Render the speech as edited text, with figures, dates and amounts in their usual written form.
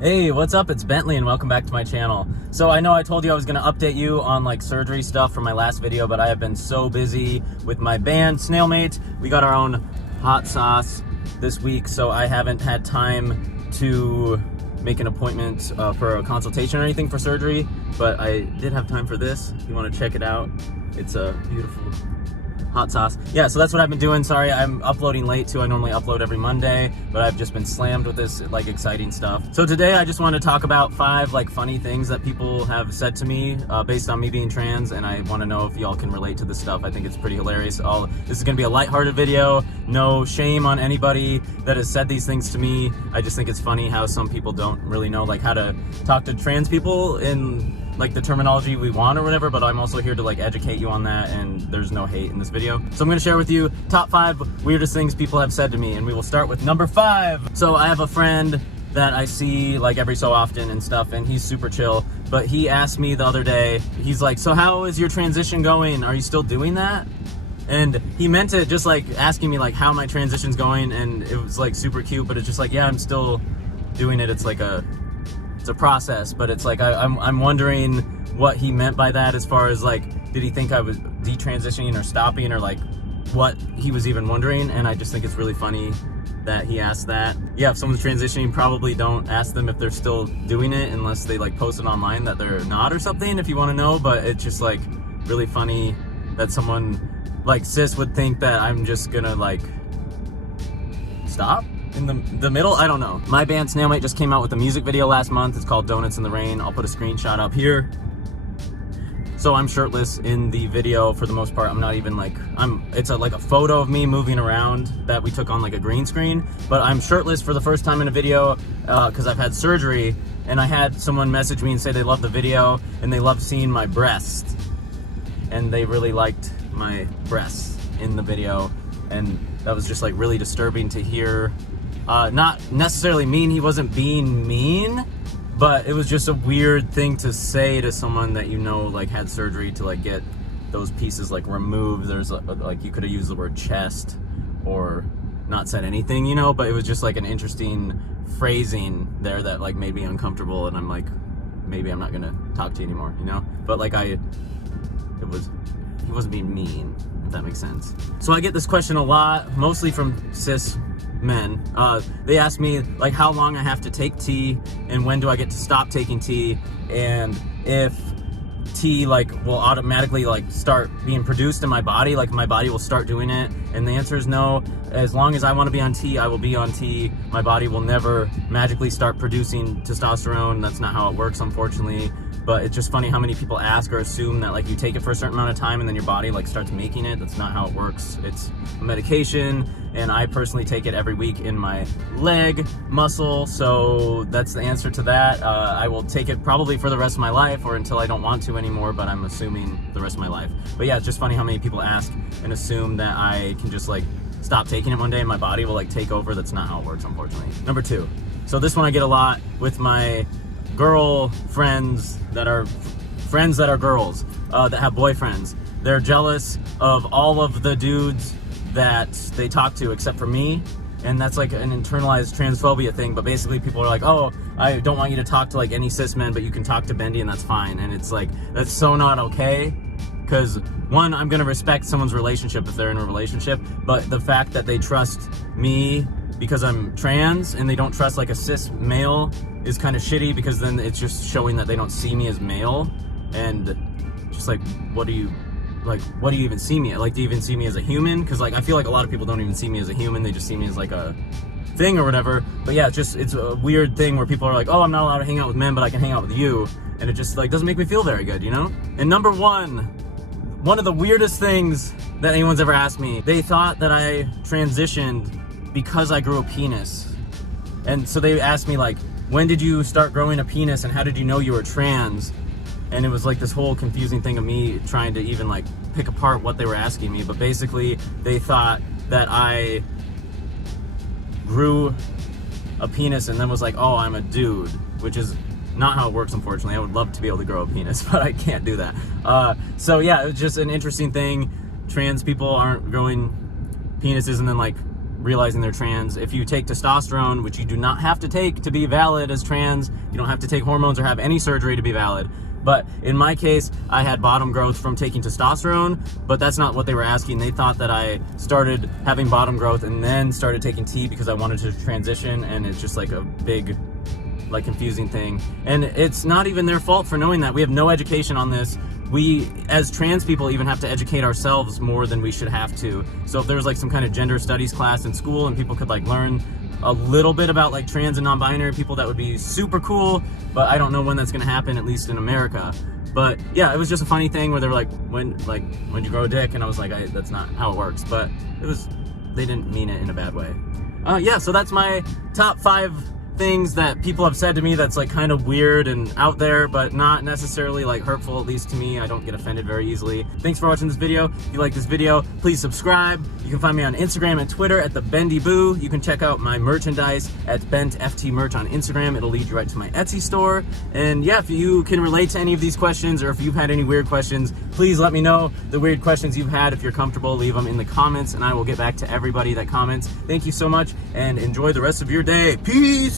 Hey, what's up? It's Bentley and welcome back to my channel. So I know I told you I was going to update you on like surgery stuff from my last video, but I have been so busy with my band, Snailmate. We got our own hot sauce this week, so I haven't had time to make an appointment for a consultation or anything for surgery, but I did have time for this. If you want to check it out, it's a beautiful hot sauce. Yeah, so that's what I've been doing. Sorry, I'm uploading late too. I normally upload every Monday, but I've just been slammed with this like exciting stuff. So today I just want to talk about 5 like funny things that people have said to me based on me being trans, and I want to know if y'all can relate to this stuff. I think it's pretty hilarious. This is gonna be a lighthearted video. No shame on anybody that has said these things to me. I just think it's funny how some people don't really know like how to talk to trans people in like the terminology we want or whatever, but I'm also here to like educate you on that, and there's no hate in this video. So I'm gonna share with you top 5 weirdest things people have said to me, and we will start with number 5. So I have a friend that I see like every so often and stuff, and he's super chill, but he asked me the other day, he's like, so how is your transition going? Are you still doing that? And he meant it just like asking me like how my transition's going, and it was like super cute, but it's just like, yeah, I'm still doing it. It's like a process, but it's like I'm wondering what he meant by that, as far as like, did he think I was detransitioning or stopping, or like what he was even wondering. And I just think it's really funny that he asked that. Yeah, if someone's transitioning, probably don't ask them if they're still doing it unless they like post it online that they're not or something, if you want to know. But it's just like really funny that someone like cis would think that I'm just gonna like stop in the middle. I don't know. My band Snailmate just came out with a music video last month. It's called Donuts in the Rain. I'll put a screenshot up here. So I'm shirtless in the video for the most part. I'm not even like, it's like a photo of me moving around that we took on like a green screen, but I'm shirtless for the first time in a video because I've had surgery, and I had someone message me and say they loved the video and they loved seeing my breasts, and they really liked my breasts in the video, and that was just like really disturbing to hear. Not necessarily mean, he wasn't being mean, but it was just a weird thing to say to someone that you know like had surgery to like get those pieces like removed. There's like, you could have used the word chest or not said anything, you know, but it was just like an interesting phrasing there that like made me uncomfortable, and I'm like, maybe I'm not gonna talk to you anymore, you know. But like he wasn't being mean, if that makes sense. So I get this question a lot, mostly from cis men. They ask me like how long I have to take tea, and when do I get to stop taking tea, and if tea like will automatically like start being produced in my body, like my body will start doing it. And the answer is no. As long as I want to be on tea, I will be on tea. My body will never magically start producing testosterone. That's not how it works, unfortunately. But it's just funny how many people ask or assume that like you take it for a certain amount of time and then your body like starts making it. That's not how it works. It's a medication, and I personally take it every week in my leg muscle. So that's the answer to that. I will take it probably for the rest of my life, or until I don't want to anymore, but I'm assuming the rest of my life. But yeah, it's just funny how many people ask and assume that I can just like stop taking it one day and my body will like take over. That's not how it works, unfortunately. Number 2. So this one I get a lot with my girl friends that are girls that have boyfriends. They're jealous of all of the dudes that they talk to except for me, and that's like an internalized transphobia thing. But basically people are like, oh, I don't want you to talk to like any cis men, but you can talk to Bendy and that's fine. And it's like, that's so not okay, because one, I'm gonna respect someone's relationship if they're in a relationship, but the fact that they trust me because I'm trans and they don't trust like a cis male is kind of shitty, because then it's just showing that they don't see me as male. And just like, what do you even see me? Like, do you even see me as a human? Because like, I feel like a lot of people don't even see me as a human. They just see me as like a thing or whatever. But yeah, it's a weird thing where people are like, oh, I'm not allowed to hang out with men, but I can hang out with you. And it just like doesn't make me feel very good, you know? And number 1 of the weirdest things that anyone's ever asked me, they thought that I transitioned because I grew a penis. And so they asked me like, when did you start growing a penis, and how did you know you were trans? And it was like this whole confusing thing of me trying to even like pick apart what they were asking me. But basically they thought that I grew a penis and then was like, oh, I'm a dude, which is not how it works, unfortunately. I would love to be able to grow a penis, but I can't do that. So yeah, it's just an interesting thing. Trans people aren't growing penises and then like realizing they're trans. If you take testosterone, which you do not have to take to be valid as trans, you don't have to take hormones or have any surgery to be valid. But in my case, I had bottom growth from taking testosterone, but that's not what they were asking. They thought that I started having bottom growth and then started taking T because I wanted to transition, and it's just like a big, like, confusing thing. And it's not even their fault for knowing that. We have no education on this. We, as trans people, even have to educate ourselves more than we should have to. So if there was like some kind of gender studies class in school and people could like learn a little bit about like trans and non-binary people, that would be super cool, but I don't know when that's gonna happen, at least in America. But yeah, it was just a funny thing where they were like, when you grow a dick, and I was like, that's not how it works, but they didn't mean it in a bad way. Yeah, so that's my top 5 things that people have said to me that's like kind of weird and out there, but not necessarily like hurtful, at least to me. I don't get offended very easily. Thanks for watching this video. If you like this video, please subscribe. You can find me on Instagram and Twitter at the Bendy Boo. You can check out my merchandise at BentFT Merch on Instagram. It'll lead you right to my Etsy store. And yeah, if you can relate to any of these questions, or if you've had any weird questions, please let me know the weird questions you've had. If you're comfortable, leave them in the comments and I will get back to everybody that comments. Thank you so much and enjoy the rest of your day. Peace!